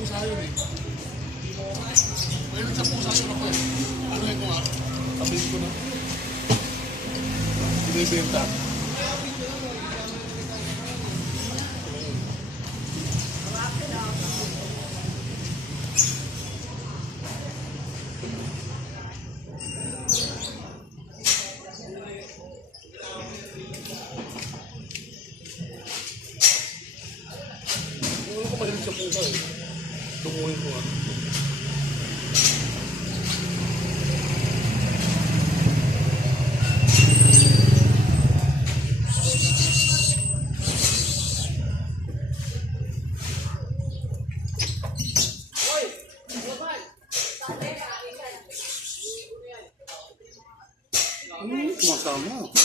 pusa yun eh. Mayroon sa pusa yun ako eh. Ano yun ko nga? Sabihin ko na. Binibenta. Ano ko mahilig sa pusa eh. Tunguhin ko nga. Kumakama.